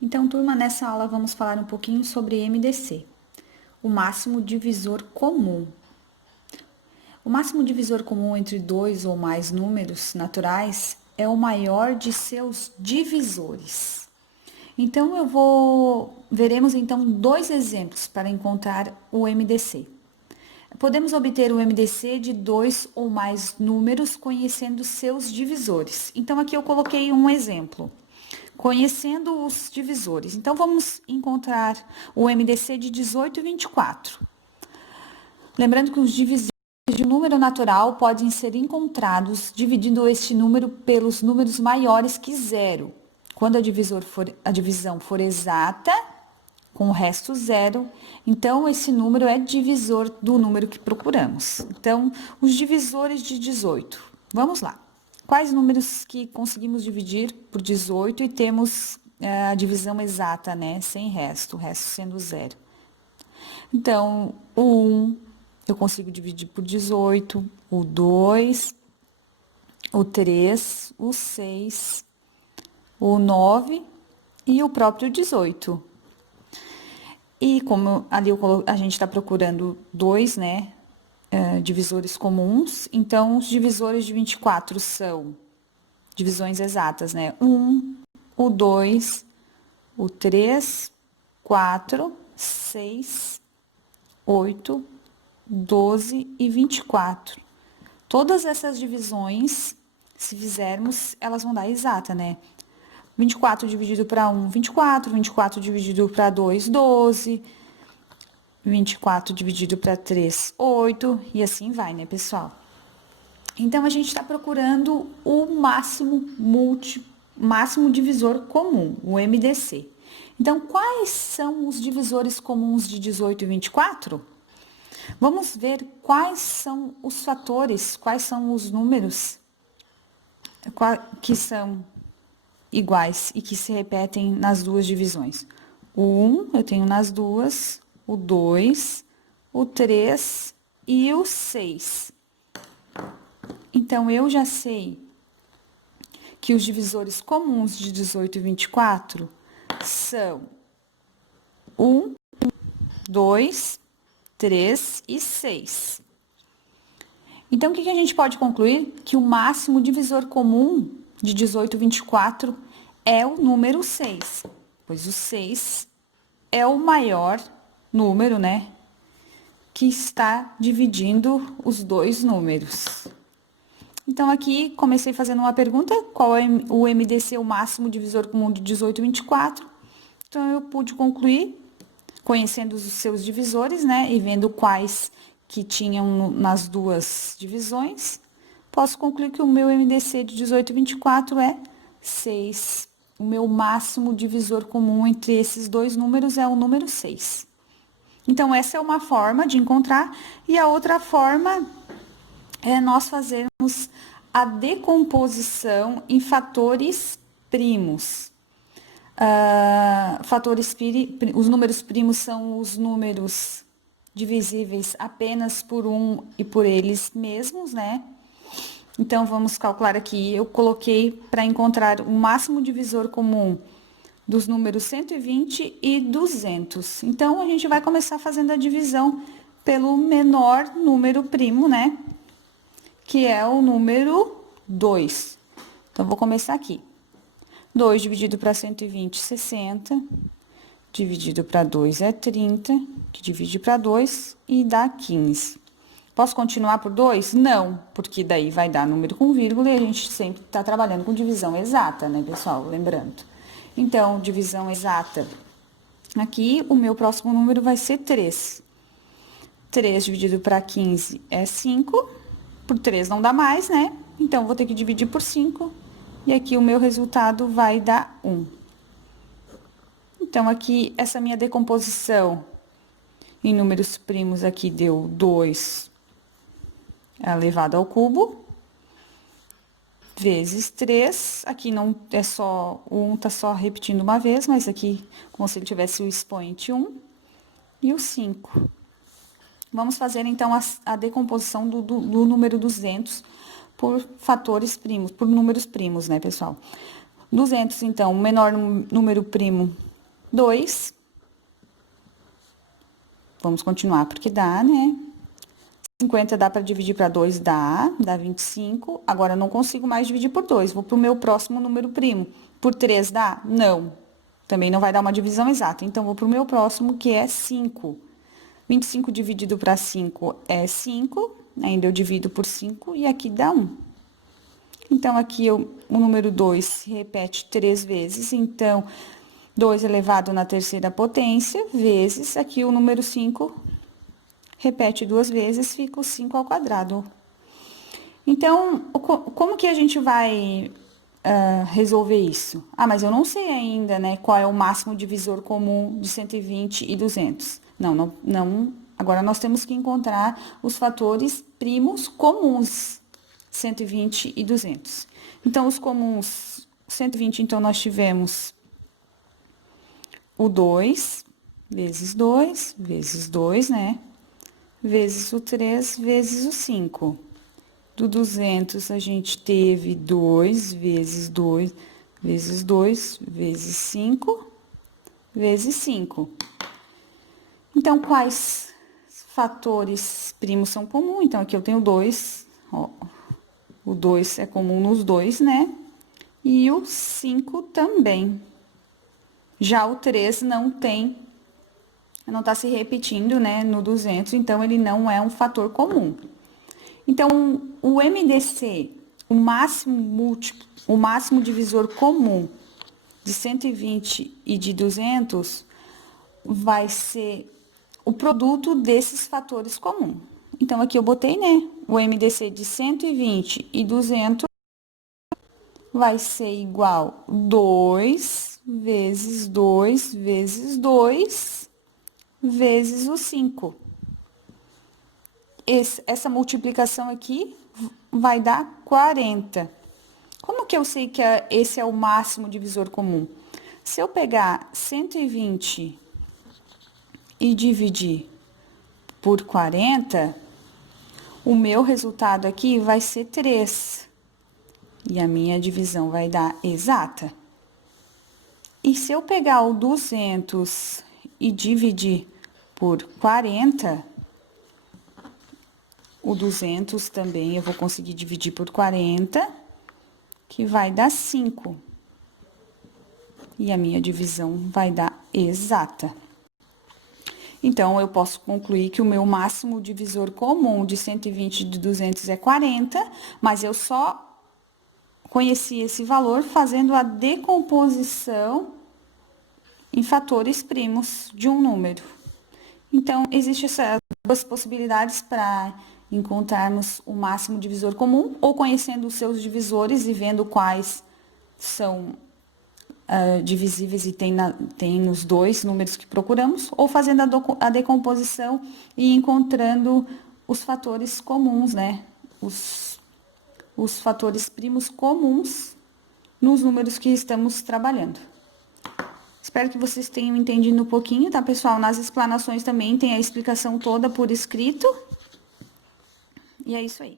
Então, turma, nessa aula vamos falar um pouquinho sobre MDC, o máximo divisor comum. O máximo divisor comum entre dois ou mais números naturais é o maior de seus divisores. Então, veremos então dois exemplos para encontrar o MDC. Podemos obter o MDC de dois ou mais números conhecendo seus divisores. Então, aqui eu coloquei um exemplo. Conhecendo os divisores. Então, vamos encontrar o MDC de 18 e 24. Lembrando que os divisores de um número natural podem ser encontrados dividindo este número pelos números maiores que zero. Quando a divisão for exata, com o resto zero, então esse número é divisor do número que procuramos. Então, os divisores de 18. Vamos lá. Quais números que conseguimos dividir por 18 e temos a divisão exata, né? Sem resto, o resto sendo zero. Então, o 1 eu consigo dividir por 18, o 2, o 3, o 6, o 9 e o próprio 18. E como ali a gente está procurando dois, né? Divisores comuns, então os divisores de 24 são divisões exatas, né? 1, o 2, o 3, 4, 6, 8, 12 e 24. Todas essas divisões, se fizermos, elas vão dar exata, né? 24 dividido para 1, 24, 24 dividido para 2, 12, 24 dividido para 3, 8, e assim vai, né, pessoal? Então, a gente está procurando o máximo divisor comum, o MDC. Então, quais são os divisores comuns de 18 e 24? Vamos ver quais são os fatores, quais são os números que são iguais e que se repetem nas duas divisões. O 1 eu tenho nas duas, o 2, o 3 e o 6. Então, eu já sei que os divisores comuns de 18 e 24 são 1, 2, 3 e 6. Então, o que a gente pode concluir? Que o máximo divisor comum de 18 e 24 é o número 6, pois o 6 é o maior número, né, que está dividindo os dois números. Então, aqui, comecei fazendo uma pergunta, qual é o MDC, o máximo divisor comum de 18 e 24? Então, eu pude concluir, conhecendo os seus divisores, né, e vendo quais que tinham nas duas divisões, posso concluir que o meu MDC de 18 e 24 é 6. O meu máximo divisor comum entre esses dois números é o número 6. Então, essa é uma forma de encontrar, e a outra forma é nós fazermos a decomposição em fatores primos. Os números primos são os números divisíveis apenas por um e por eles mesmos, né? Então, vamos calcular aqui. Eu coloquei para encontrar o máximo divisor comum dos números 120 e 200. Então, a gente vai começar fazendo a divisão pelo menor número primo, né? Que é o número 2. Então, vou começar aqui. 2 dividido para 120, 60. Dividido para 2 é 30, que divide para 2 e dá 15. Posso continuar por 2? Não, porque daí vai dar número com vírgula e a gente sempre está trabalhando com divisão exata, né, pessoal? Lembrando. Então, divisão exata. Aqui, o meu próximo número vai ser 3. 3 dividido para 15 é 5. Por 3 não dá mais, né? Então, vou ter que dividir por 5. E aqui o meu resultado vai dar 1. Então, aqui, essa minha decomposição em números primos aqui deu 2 elevado ao cubo, vezes 3. Aqui não é só, o 1 tá só repetindo uma vez, mas aqui, como se ele tivesse o expoente 1 e o 5. Vamos fazer, então, a decomposição do número 200 por fatores primos, por números primos, né, pessoal? 200, então, o menor número primo, 2. Vamos continuar, porque dá, né? 50 dá para dividir para 2, dá 25. Agora, eu não consigo mais dividir por 2, vou pro meu próximo número primo. Por 3 dá? Não. Também não vai dar uma divisão exata, então, vou pro meu próximo, que é 5. 25 dividido para 5 é 5, ainda eu divido por 5 e aqui dá 1. Então, aqui o número 2 se repete 3 vezes, então, 2 elevado na terceira potência, vezes, aqui o número 5 repete 2 vezes, fica o 5 ao quadrado. Então, como que a gente vai resolver isso? Ah, mas eu não sei ainda, né, qual é o máximo divisor comum de 120 e 200. Não. Agora, nós temos que encontrar os fatores primos comuns, 120 e 200. Então, os comuns, 120, então, nós tivemos o 2, vezes 2, né? Vezes o 3, vezes o 5. Do 200, a gente teve 2, vezes 2, vezes 2, vezes 5, vezes 5. Então, quais fatores primos são comuns? Então, aqui eu tenho 2, ó. O 2 é comum nos dois, né? E o 5 também. Já o 3 não tá se repetindo, né, no 200, então ele não é um fator comum. Então, o MDC, o máximo divisor comum de 120 e de 200, vai ser o produto desses fatores comuns. Então, aqui eu botei, né, o MDC de 120 e 200 vai ser igual 2 vezes 2 vezes 2 vezes o 5. Essa multiplicação aqui vai dar 40. Como que eu sei que esse é o máximo divisor comum? Se eu pegar 120 e dividir por 40, o meu resultado aqui vai ser 3. E a minha divisão vai dar exata. E se eu pegar o 200 e dividir por 40, o 200 também eu vou conseguir dividir por 40, que vai dar 5. E a minha divisão vai dar exata. Então, eu posso concluir que o meu máximo divisor comum de 120 e de 200 é 40, mas eu só conheci esse valor fazendo a decomposição em fatores primos de um número. Então, existem essas duas possibilidades para encontrarmos o máximo divisor comum, ou conhecendo os seus divisores e vendo quais são divisíveis e tem nos dois números que procuramos, ou fazendo a decomposição e encontrando os fatores comuns, né? Os fatores primos comuns nos números que estamos trabalhando. Espero que vocês tenham entendido um pouquinho, tá, pessoal? Nas explanações também tem a explicação toda por escrito. E é isso aí.